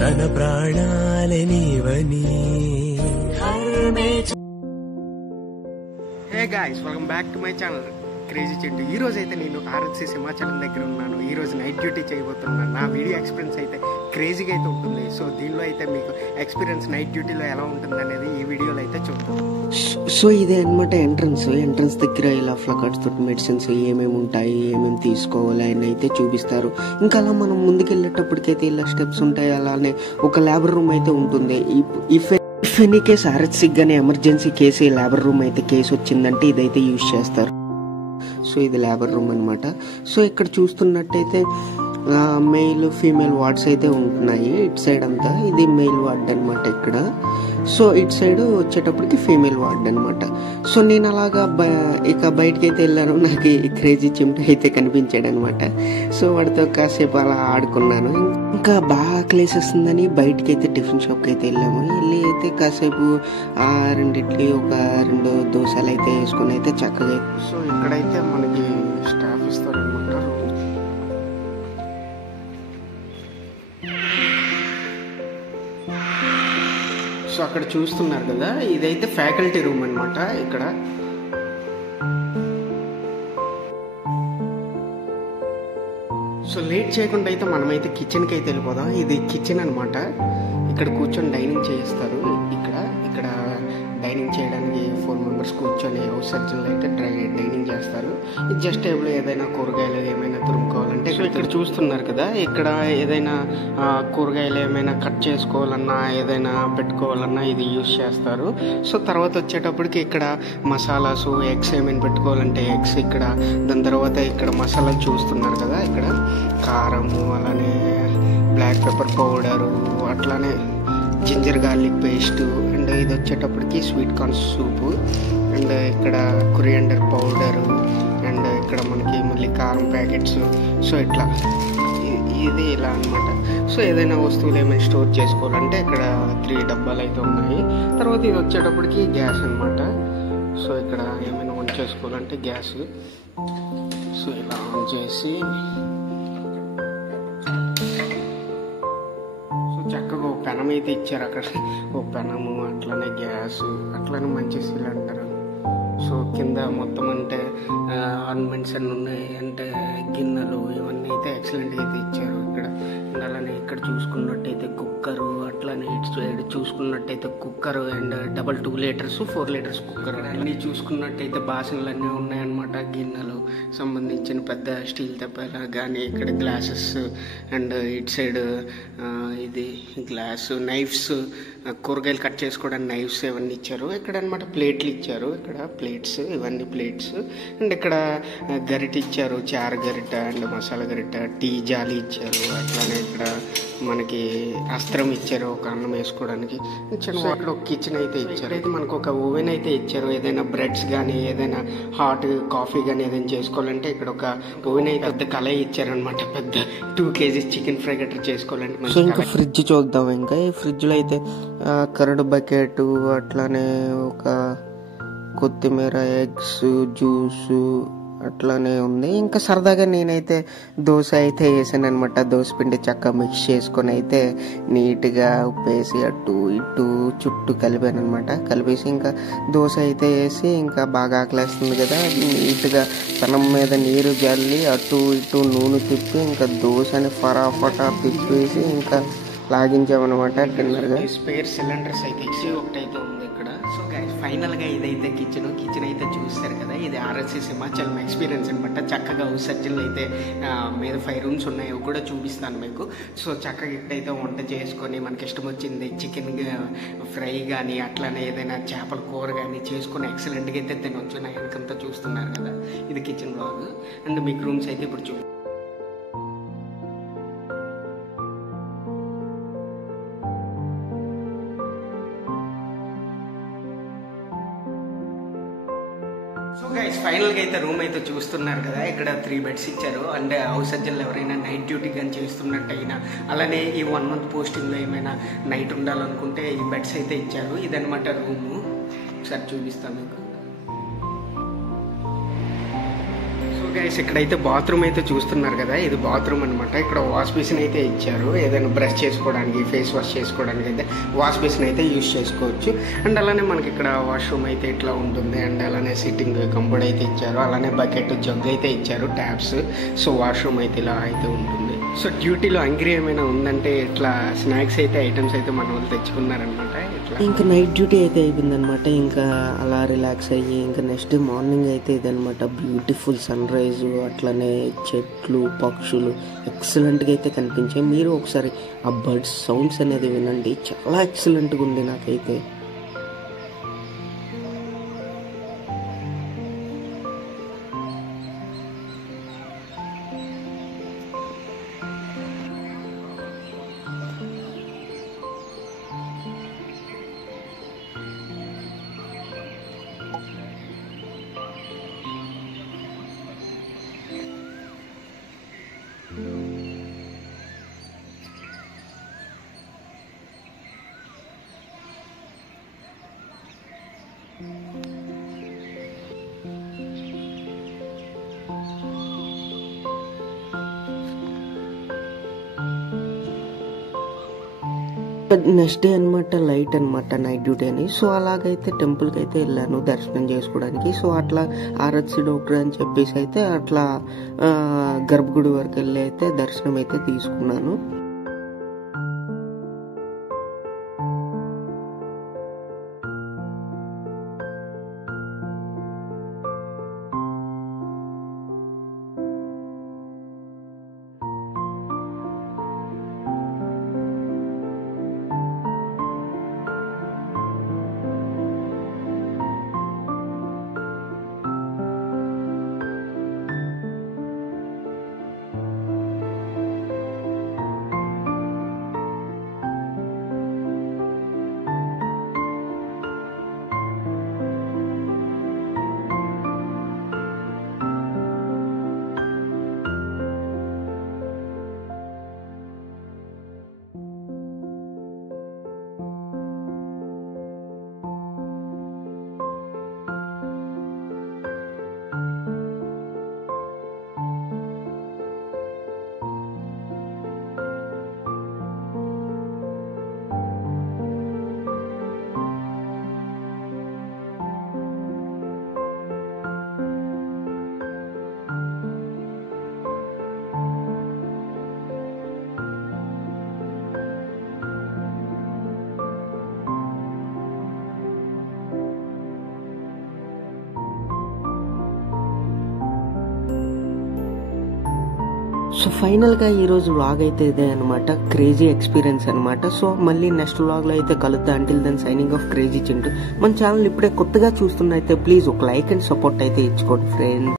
తన ప్రాణాలనివని. Hey guys, welcome back to my channel crazy చెట్టు. ఈ రోజు అయితే నేను ఆర్ఎస్సి సింహాచలం దగ్గర ఉన్నాను. ఈ రోజు నైట్ డ్యూటీ చేయబోతున్నాను. నా వీడియో ఎక్స్పీరియన్స్ అయితే క్రేజీగా అయితే ఉంటుంది. సో దీనిలో అయితే మీకు ఎక్స్పీరియన్స్ నైట్ డ్యూటీలో ఎలా ఉంటుంది అనేది ఈ వీడియోలో అయితే చూద్దాం. సో ఇదే అనమాట ఎంట్రన్స్ దగ్గర ఇలా ఫ్లకర్స్ తోటి మెడిసిన్స్ ఏమేమి ఉంటాయి, ఏమేమి తీసుకోవాలి అని అయితే చూపిస్తారు. ఇంకా అలా మనం ముందుకెళ్ళేటప్పటికైతే ఇలా స్టెప్స్ ఉంటాయి. అలానే ఒక లేబర్ రూమ్ అయితే ఉంటుంది. ఇఫ్ ఎనీ కేసు ఆర్ఎస్సికి కానీ ఎమర్జెన్సీ కేసు లేబర్ రూమ్ అయితే కేసు వచ్చిందంటే ఇదైతే యూజ్ చేస్తారు. సో ఇది లేబర్ రూమ్ అనమాట. సో ఇక్కడ చూస్తున్నట్టయితే మెయిల్ ఫీమేల్ వార్డ్స్ అయితే ఉంటున్నాయి. ఇటు సైడ్ అంతా ఇది మెయిల్ వార్డ్ అనమాట ఇక్కడ. సో ఇటు సైడ్ వచ్చేటప్పటికి ఫీమేల్ వార్డ్ అనమాట. సో నేను అలాగా ఇక బయటకి అయితే వెళ్ళాను. నాకు ఈ క్రేజీ చిమ్ట అయితే కనిపించాడు అనమాట. సో వాడితో కాసేపు అలా ఆడుకున్నాను. ఇంకా బాగా ఆకలేసేస్తుందని బయటకి అయితే టిఫిన్ షాప్కి అయితే వెళ్ళాము. వెళ్ళి అయితే కాసేపు 2 ఇడ్లీ ఒక 2 దోశలు అయితే వేసుకొని అయితే చక్కగా. సో ఇక్కడైతే మనకి స్టాఫ్ ఇస్తారనమాట. సో అక్కడ చూస్తున్నారు కదా, ఇదైతే ఫ్యాకల్టీ రూమ్ అనమాట. ఇక్కడ సో లేట్ చేయకుండా అయితే మనమైతే కిచెన్కి అయితే వెళ్ళిపోదాం. ఇది కిచెన్ అనమాట. ఇక్కడ కూర్చొని డైనింగ్ చేయిస్తారు. ఇక్కడ డైనింగ్ చేయడానికి 4 మెంబర్స్ కూర్చొని హౌస్ సర్జన్లు అయితే డైనింగ్ చేస్తారు. జస్ట్ టేబుల్ ఏదైనా కూరగాయలు ఏమైనా తురుముకోవాలంటే ఇక్కడ చూస్తున్నారు కదా, ఇక్కడ ఏదైనా కూరగాయలు ఏమైనా కట్ చేసుకోవాలన్నా ఏదైనా పెట్టుకోవాలన్నా ఇది యూజ్ చేస్తారు. సో తర్వాత వచ్చేటప్పటికి ఇక్కడ మసాలాస్ ఎగ్స్ ఏమైనా పెట్టుకోవాలంటే ఎగ్స్ ఇక్కడ. దాని తర్వాత ఇక్కడ మసాలాలు చూస్తున్నారు కదా, ఇక్కడ కారము, అలానే బ్లాక్ పెప్పర్ పౌడరు, అట్లానే జింజర్ గార్లిక్ పేస్టు, అండ్ ఇది వచ్చేటప్పటికి స్వీట్ కార్న్ సూపు, అండ్ ఇక్కడ కొరియాండర్ పౌడరు, అండ్ ఇక్కడ మనకి మళ్ళీ కారం ప్యాకెట్స్. సో ఇట్లా ఇది ఇలా అనమాట. సో ఏదైనా వస్తువులు ఏమైనా స్టోర్ చేసుకోవాలంటే ఇక్కడ 3 డబ్బాలు అయితే ఉన్నాయి. తర్వాత ఇది వచ్చేటప్పటికి గ్యాస్ అనమాట. సో ఇక్కడ ఏమైనా ఆన్ చేసుకోవాలంటే గ్యాస్. సో ఇలా ఆన్ చేసి చక్కగా ఒక పెనం అయితే ఇచ్చారు అక్కడ. ఒక పెనము, అట్లనే గ్యాస్, అట్లనే మంచి సిలిండర్. సో కింద మొత్తం అంటే ఆర్నమెంట్స్ అన్నీ ఉన్నాయి. అంటే గిన్నెలు ఇవన్నీ అయితే ఎక్సలెంట్గా అయితే ఇచ్చారు ఇక్కడ. అండ్ అలానే ఇక్కడ చూసుకున్నట్టయితే కుక్కరు, అట్లానే ఇటు సైడ్ చూసుకున్నట్టయితే cooker and 2 litres 4 litres cooker. అన్నీ చూసుకున్నట్టయితే బాసనలు అన్నీ ఉన్నాయన్నమాట. గిన్నెలు సంబంధించిన పెద్ద స్టీల్ తప్పేలా కానీ, ఇక్కడ గ్లాసెస్ అండ్ ఇటు సైడ్ ఇది గ్లాస్, నైఫ్స్, కూరగాయలు కట్ చేసుకోవడానికి నైఫ్స్ ఇవన్నీ ఇచ్చారు ఇక్కడ అనమాట. ప్లేట్లు ఇచ్చారు ఇక్కడ, ప్లేట్స్, ఇవన్నీ ప్లేట్స్. అండ్ ఇక్కడ గరిట ఇచ్చారు, చారు గరిట అండ్ మసాలా గరిట, టీ జాలి ఇచ్చారు. అట్లానే ఇక్కడ మనకి అస్త్రం ఇచ్చారు ఒక అన్నం వేసుకోవడానికి. అక్కడ ఒక కిచెన్ అయితే ఇచ్చారు. అయితే మనకు ఒక ఓవెన్ అయితే ఇచ్చారు. ఏదైనా బ్రెడ్స్ కానీ ఏదైనా హాట్ కాఫీ కానీ ఏదైనా చేసుకోవాలంటే ఇక్కడ ఒక ఓవెన్ అయితే పెద్ద కళాయి ఇచ్చారనమాట. పెద్ద 2 kgs చికెన్ ఫ్రై గట్రా చేసుకోవాలంటే. సో ఇంకా ఫ్రిడ్జ్ చూద్దాం. ఇంకా ఈ ఫ్రిడ్జ్ లో అయితే కరడు బకెట్, అట్లానే ఒక కొత్తిమీర, ఎగ్స్, జ్యూసు అట్లానే ఉంది. ఇంకా సరదాగా నేనైతే దోశ అయితే వేసాను అనమాట. దోశ పిండి చక్కగా మిక్స్ చేసుకొని అయితే నీట్గా ఉప్పేసి అటు ఇటు చుట్టూ కలిపాను అనమాట. కలిపేసి ఇంకా దోశ అయితే వేసి, ఇంకా బాగా ఆకలేస్తుంది కదా, నీట్గా పెనం మీద నీరు జల్లి అటు ఇటు నూనె తిప్పి ఇంకా దోశని ఫటాఫటా తిప్పేసి ఇంకా లాగించామన్నమాట డిన్నర్గా. స్పేర్ సిలిండర్స్ అయితే ఇచ్చి ఒకటైతే ఉంది ఇక్కడ. సో గైస్ ఫైనల్గా ఇదైతే కిచెన్ అయితే చూస్తారు కదా, ఇది ఆర్ఎస్సి సింహాచలం ఎక్స్పీరియన్స్ అనమాట. చక్కగా హౌస్ సర్జన్లు అయితే మీద 5 రూమ్స్ ఉన్నాయి, అవి కూడా చూపిస్తాను మీకు. సో చక్కగా ఇక్కడైతే వంట చేసుకొని మనకి ఇష్టం వచ్చింది చికెన్ ఫ్రై కానీ, అట్లానే ఏదైనా చేపల కూర కానీ చేసుకొని ఎక్సలెంట్గా అయితే తినొచ్చు. నా వెనకంతా చూస్తున్నారు కదా, ఇది కిచెన్ బ్లాగ్. అండ్ మీకు రూమ్స్ అయితే ఇప్పుడు సో గైస్ ఫైనల్గా అయితే రూమ్ అయితే చూస్తున్నారు కదా, ఇక్కడ 3 బెడ్స్ ఇచ్చారు. అంటే హౌస్ సర్జన్లు ఎవరైనా నైట్ డ్యూటీ కానీ చేస్తున్నట్టయినా, అలానే ఈ 1 month పోస్టింగ్లో ఏమైనా నైట్ ఉండాలనుకుంటే ఈ బెడ్స్ అయితే ఇచ్చారు. ఇదనమాట రూము. ఒకసారి చూపిస్తాను మీకు. సో గైస్ ఇక్కడైతే బాత్రూమ్ అయితే చూస్తున్నారు కదా, ఇది బాత్రూమ్ అనమాట. ఇక్కడ వాష్ బేసిన్ అయితే ఇచ్చారు. ఏదైనా బ్రష్ చేసుకోవడానికి, ఫేస్ వాష్ చేసుకోవడానికి అయితే వాష్ బేసిన్ అయితే యూజ్ చేసుకోవచ్చు. అండ్ అలానే మనకి ఇక్కడ వాష్రూమ్ అయితే ఇట్లా ఉంటుంది. అండ్ అలానే సిట్టింగ్ కంబోర్డ్ అయితే ఇచ్చారు. అలానే బకెట్, జగ్ అయితే ఇచ్చారు, ట్యాప్స్. సో వాష్రూమ్ అయితే ఇలా అయితే ఉంటుంది. సో డ్యూటీలో హంగ్రీ ఏమైనా ఉందంటే ఇట్లా స్నాక్స్ అయితే ఐటమ్స్ అయితే మన వాళ్ళు తెచ్చుకున్నారనమాట. ఇట్లా ఇంకా నైట్ డ్యూటీ అయితే అయిపోయింది అనమాట. ఇంకా అలా రిలాక్స్ అయ్యి ఇంకా నెక్స్ట్ మార్నింగ్ అయితే ఇదనమాట. బ్యూటిఫుల్ సన్ రైజ్, అట్లనే చెట్లు, పక్షులు ఎక్సలెంట్గా అయితే కనిపించాయి. మీరు ఒకసారి ఆ బర్డ్స్ సౌండ్స్ అనేది వినండి, చాలా ఎక్సలెంట్గా ఉంది నాకైతే. నెక్స్ట్ డే అనమాట, లైట్ అనమాట, నైట్ డ్యూటీ అని. సో అలాగైతే టెంపుల్కి అయితే వెళ్ళాను దర్శనం చేసుకోవడానికి. సో అట్లా ఆర్ఎస్సి డాక్టర్ అని చెప్పేసి అయితే అట్లా గర్భగుడి వరకు వెళ్ళి అయితే దర్శనం అయితే తీసుకున్నాను. సో ఫైనల్గా ఈరోజు వ్లాగ్ అయితే ఇదే అనమాట, క్రేజీ ఎక్స్పీరియన్స్ అనమాట. సో మళ్ళీ నెక్స్ట్ వ్లాగ్లో అయితే కలుద్దాం. Until then signing off crazy Chintu. మన ఛానల్ ఇప్పుడే కొత్తగా చూస్తున్నైతే ప్లీజ్ ఒక లైక్ అండ్ సపోర్ట్ అయితే ఇచ్చుకోండి ఫ్రెండ్స్.